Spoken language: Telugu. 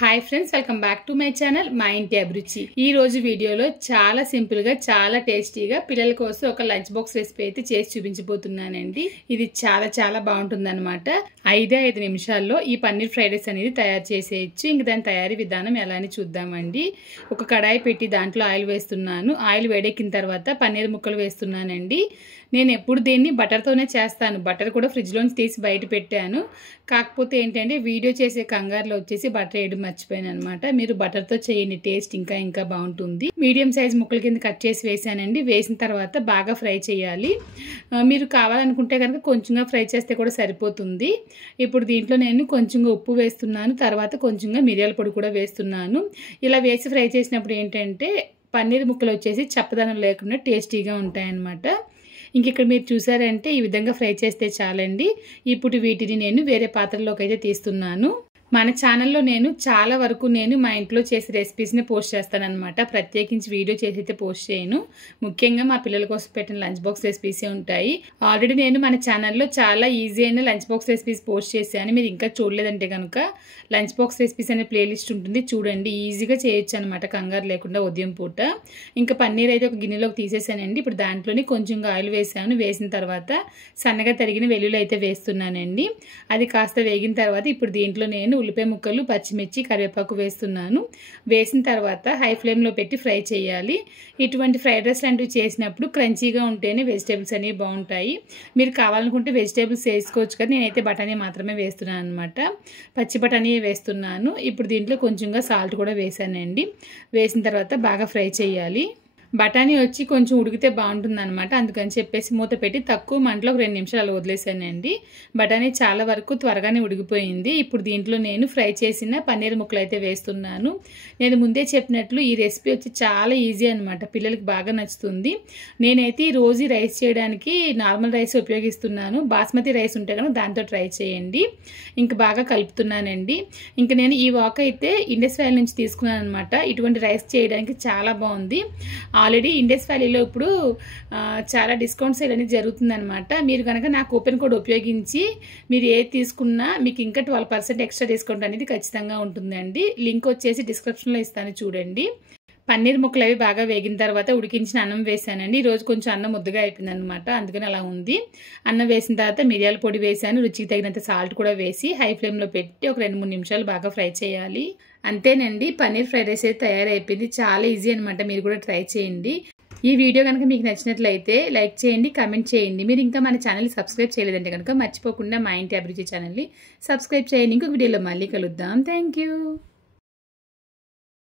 Hi friends, welcome back to my channel మా ఇంటి అభిరుచి. ఈ రోజు వీడియోలో చాలా సింపుల్ గా చాలా టేస్టీగా పిల్లల కోసం ఒక లంచ్ బాక్స్ రెసిపీ అయితే చేసి చూపించబోతున్నానండి. ఇది చాలా బాగుంటుంది అనమాట. 5 నిమిషాల్లో ఈ పన్నీర్ ఫ్రైడ్ రైస్ అనేది తయారు చేసేయచ్చు. ఇంక దాని తయారీ విధానం ఎలా అని చూద్దామండి. ఒక కడాయి పెట్టి దాంట్లో ఆయిల్ వేస్తున్నాను. ఆయిల్ వేడెక్కిన తర్వాత పన్నీర్ ముక్కలు వేస్తున్నానండి. నేను ఎప్పుడు దీన్ని బటర్తోనే చేస్తాను. బటర్ కూడా ఫ్రిడ్జ్లోంచి తీసి బయట పెట్టాను. కాకపోతే ఏంటంటే వీడియో చేసే కంగారులో వచ్చేసి బటర్ వేయడం మర్చిపోయాను అనమాట. మీరు బటర్తో చేయండి, టేస్ట్ ఇంకా బాగుంటుంది. మీడియం సైజ్ ముక్కల కింద కట్ చేసి వేసానండి. వేసిన తర్వాత బాగా ఫ్రై చేయాలి. మీరు కావాలనుకుంటే కనుక కొంచెంగా ఫ్రై చేస్తే కూడా సరిపోతుంది. ఇప్పుడు దీంట్లో నేను కొంచెంగా ఉప్పు వేస్తున్నాను. తర్వాత కొంచెంగా మిరియాల పొడి కూడా వేస్తున్నాను. ఇలా వేసి ఫ్రై చేసినప్పుడు ఏంటంటే పన్నీర్ ముక్కలు వచ్చేసి చప్పదనం లేకుండా టేస్టీగా ఉంటాయన్నమాట. ఇంక ఇక్కడ మీరు చూసారంటే ఈ విధంగా ఫ్రై చేస్తే చాలండి. ఇప్పుడు వీటిని నేను వేరే పాత్రలోకి అయితే తీస్తున్నాను. మన ఛానల్లో నేను చాలా వరకు మా ఇంట్లో చేసే రెసిపీస్ని పోస్ట్ చేస్తానన్నమాట. ప్రత్యేకించి వీడియో చేసి అయితే పోస్ట్ చేయను. ముఖ్యంగా మా పిల్లల కోసం పెట్టిన లంచ్ బాక్స్ రెసిపీసే ఉంటాయి. ఆల్రెడీ నేను మన ఛానల్లో చాలా ఈజీ అయిన లంచ్ బాక్స్ రెసిపీస్ పోస్ట్ చేశాను. మీరు ఇంకా చూడలేదంటే కనుక లంచ్ బాక్స్ రెసిపీస్ అనే ప్లేలిస్ట్ ఉంటుంది, చూడండి. ఈజీగా చేయొచ్చు అనమాట, కంగారు లేకుండా ఉదయం పూట. ఇంకా పన్నీర్ అయితే ఒక గిన్నెలోకి తీసేసానండి. ఇప్పుడు దాంట్లోని కొంచెంగా ఆయిల్ వేసాను. వేసిన తర్వాత సన్నగా తరిగిన వెల్లుల్లి అయితే వేస్తున్నానండి. అది కాస్త వేగిన తర్వాత ఇప్పుడు దీంట్లో నేను ఉల్లిపాయ ముక్కలు, పచ్చిమిర్చి, కరివేపాకు వేస్తున్నాను. వేసిన తర్వాత హై ఫ్లేమ్లో పెట్టి ఫ్రై చేయాలి. ఇటువంటి ఫ్రైడ్ రైస్ లాంటివి చేసినప్పుడు క్రంచీగా ఉంటేనే వెజిటేబుల్స్ అనేవి బాగుంటాయి. మీరు కావాలనుకుంటే వెజిటేబుల్స్ వేసుకోవచ్చు, కానీ నేనైతే బఠానీ మాత్రమే వేస్తున్నాను అనమాట. పచ్చి బఠానీ వేస్తున్నాను. ఇప్పుడు దీంట్లో కొంచెంగా సాల్ట్ కూడా వేసానండి. వేసిన తర్వాత బాగా ఫ్రై చేయాలి. బఠానీ వచ్చి కొంచెం ఉడికితే బాగుంటుంది అనమాట. అందుకని చెప్పేసి మూత పెట్టి తక్కువ మంటలో ఒక 2 నిమిషాలు వదిలేసానండి. బఠానీ చాలా వరకు త్వరగానే ఉడికిపోయింది. ఇప్పుడు దీంట్లో నేను ఫ్రై చేసిన పన్నీర్ ముక్కలు అయితే వేస్తున్నాను. నేను ముందే చెప్పినట్లు ఈ రెసిపీ వచ్చి చాలా ఈజీ అనమాట. పిల్లలకి బాగా నచ్చుతుంది. నేనైతే ఈ రోజు రైస్ చేయడానికి నార్మల్ రైస్ ఉపయోగిస్తున్నాను. బాస్మతి రైస్ ఉంటే కనుక దాంతో ట్రై చేయండి. ఇంకా బాగా కలుపుతున్నానండి. ఇంకా నేను ఈ వాక్ అయితే ఇండస్ వ్యాలీ నుంచి తీసుకున్నాను అనమాట. ఇటువంటి రైస్ చేయడానికి చాలా బాగుంది. ఆల్రెడీ ఇండస్ వ్యాలీలో ఇప్పుడు చాలా డిస్కౌంట్ సేల్ అనేది జరుగుతుందనమాట. మీరు కనుక నా కూపన్ కోడ్ ఉపయోగించి మీరు ఏది తీసుకున్నా మీకు ఇంకా 12% ఎక్స్ట్రా డిస్కౌంట్ అనేది ఖచ్చితంగా ఉంటుందండి. లింక్ వచ్చేసి డిస్క్రిప్షన్లో ఇస్తాను, చూడండి. పన్నీర్ ముక్కలు అవి బాగా వేగిన తర్వాత ఉడికించిన అన్నం వేసానండి. ఈరోజు కొంచెం అన్నం ముద్దగా అయిపోయింది అనమాట, అందుకని అలా ఉంది. అన్నం వేసిన తర్వాత మిరియాల పొడి వేసాను. రుచికి తగినంత సాల్ట్ కూడా వేసి హై ఫ్లేమ్లో పెట్టి ఒక 2-3 నిమిషాలు బాగా ఫ్రై చేయాలి. అంతేనండి, పన్నీర్ ఫ్రైడ్ రైస్ అయితే తయారైపోయింది. చాలా ఈజీ అనమాట, మీరు కూడా ట్రై చేయండి. ఈ వీడియో కనుక మీకు నచ్చినట్లయితే లైక్ చేయండి, కామెంట్ చేయండి. మీరు ఇంకా మన ఛానల్ని సబ్స్క్రైబ్ చేయలేదంటే కనుక మర్చిపోకుండా మా ఇంటి అభిరుచి ఛానల్ని సబ్స్క్రైబ్ చేయండి. ఇంకొక వీడియోలో మళ్ళీ కలుద్దాం. Thank you.